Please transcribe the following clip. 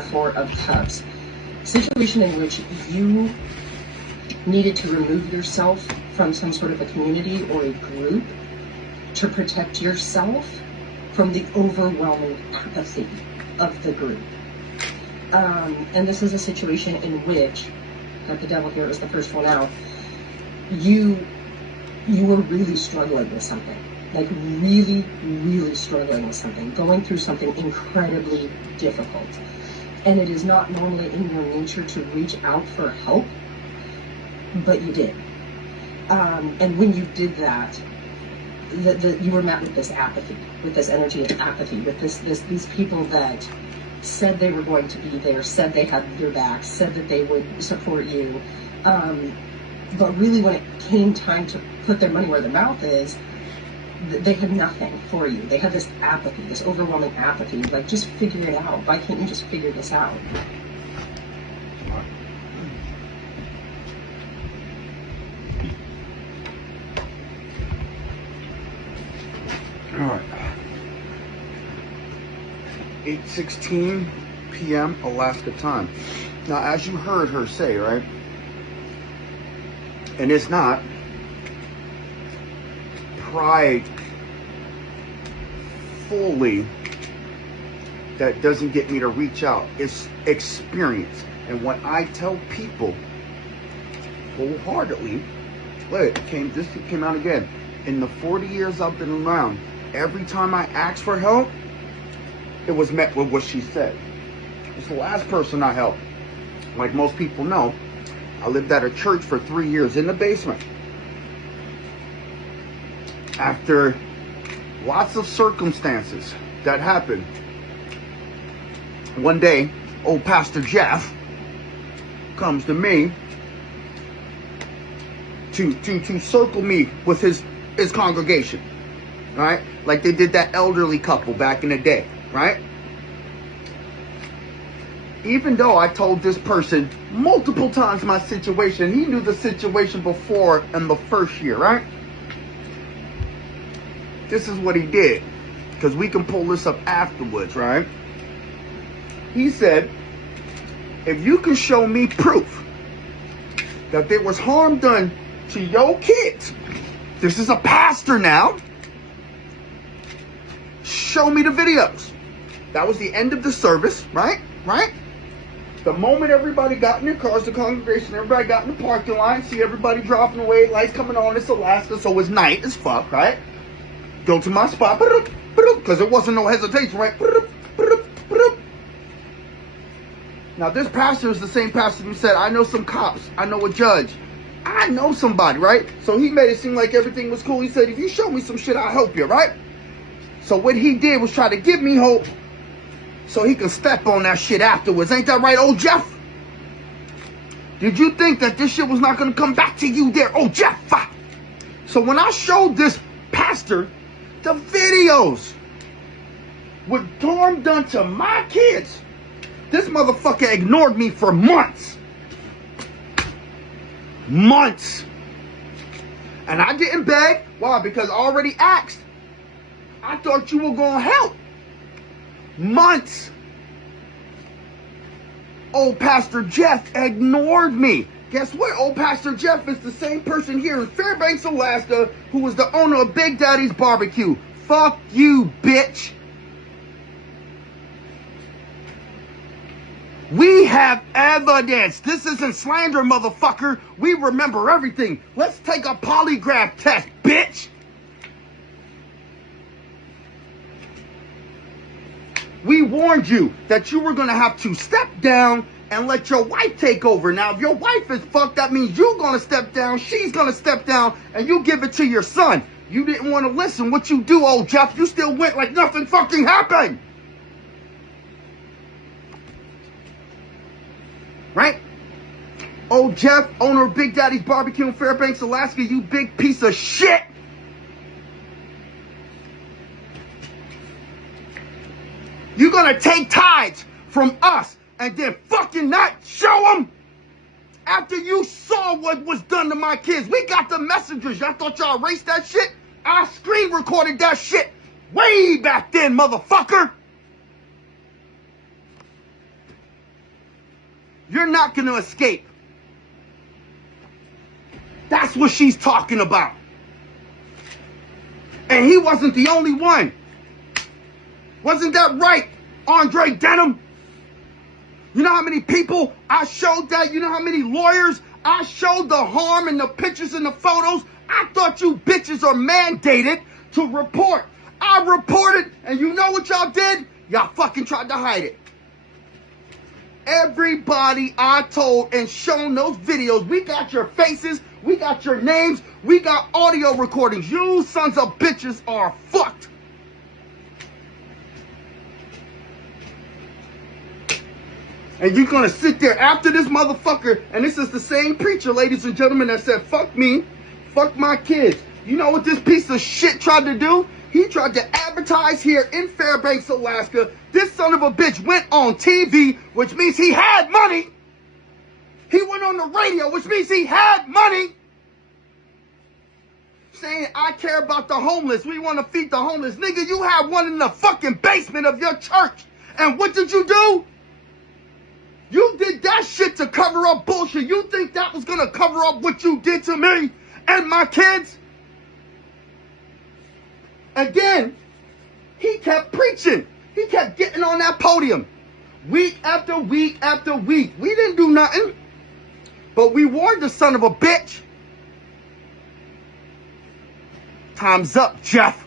Four of Cups. Situation in which you needed to remove yourself from some sort of a community or a group to protect yourself from the overwhelming apathy of the group. And this is a situation in which, the devil here is the first one out, you were really struggling with something. Like really, really struggling with something, going through something incredibly difficult. And it is not normally in your nature to reach out for help, but you did. And when you did that, you were met with this apathy, with this energy of apathy, with these people that said they were going to be there, said they had your back, said that they would support you. But really when it came time to put their money where their mouth is, they had nothing for you. They had this apathy, this overwhelming apathy. Like, just figure it out. Why can't you just figure this out? All right. 8:16 p.m. Alaska time. Now, as you heard her say, right? And it's not pride fully that doesn't get me to reach out. It's experience. And what I tell people wholeheartedly, look, this came out again. In the 40 years I've been around, every time I asked for help, it was met with what she said. It's the last person I helped. Like most people know, I lived at a church for 3 years in the basement. After lots of circumstances that happened, one day, old Pastor Jeff comes to me to circle me with his congregation, right? Like they did that elderly couple back in the day, right? Even though I told this person multiple times my situation, he knew the situation before in the first year, right? This is what he did, because we can pull this up afterwards, right? He said, if you can show me proof that there was harm done to your kids, this is a pastor now, show me the videos. That was the end of the service, right? Right? The moment everybody got in their cars, the congregation, everybody got in the parking lot, see everybody dropping away, lights coming on, it's Alaska, so it's night as fuck, right? Go to my spot, because there wasn't no hesitation, right? Now, this pastor is the same pastor who said, I know some cops, I know a judge, I know somebody, right? So he made it seem like everything was cool. He said, if you show me some shit, I'll help you, right? So what he did was try to give me hope so he could step on that shit afterwards. Ain't that right, old Jeff? Did you think that this shit was not going to come back to you there, old Jeff? So when I showed this pastor the videos with harm done to my kids, this motherfucker ignored me for months. Months. And I didn't beg. Why? Because I already asked. I thought you were going to help. Months. Old Pastor Jeff ignored me. Guess what? Old Pastor Jeff is the same person here in Fairbanks, Alaska, who was the owner of Big Daddy's Barbecue. Fuck you, bitch. We have evidence. This isn't slander, motherfucker. We remember everything. Let's take a polygraph test, bitch. We warned you that you were going to have to step down and let your wife take over. Now, if your wife is fucked, that means you're going to step down, she's going to step down, and you give it to your son. You didn't want to listen. What you do, old Jeff, you still went like nothing fucking happened. Right? Old Jeff, owner of Big Daddy's Barbecue in Fairbanks, Alaska, you big piece of shit. You're going to take tithes from us and then fucking not show them after you saw what was done to my kids. We got the messengers. Y'all thought y'all erased that shit? I screen recorded that shit way back then, motherfucker. You're not going to escape. That's what she's talking about. And he wasn't the only one. Wasn't that right, Andre Denham? You know how many people I showed that? You know how many lawyers I showed the harm and the pictures and the photos? I thought you bitches are mandated to report. I reported, and you know what y'all did? Y'all fucking tried to hide it. Everybody I told and shown those videos, we got your faces, we got your names, we got audio recordings. You sons of bitches are fucked. And you're gonna sit there after this motherfucker, and this is the same preacher, ladies and gentlemen, that said, fuck me, fuck my kids. You know what this piece of shit tried to do? He tried to advertise here in Fairbanks, Alaska. This son of a bitch went on TV, which means he had money. He went on the radio, which means he had money. Saying, I care about the homeless. We want to feed the homeless. Nigga, you have one in the fucking basement of your church. And what did you do? You did that shit to cover up bullshit. You think that was going to cover up what you did to me and my kids? Again, he kept preaching. He kept getting on that podium. Week after week after week. We didn't do nothing. But we warned the son of a bitch. Time's up, Jeff.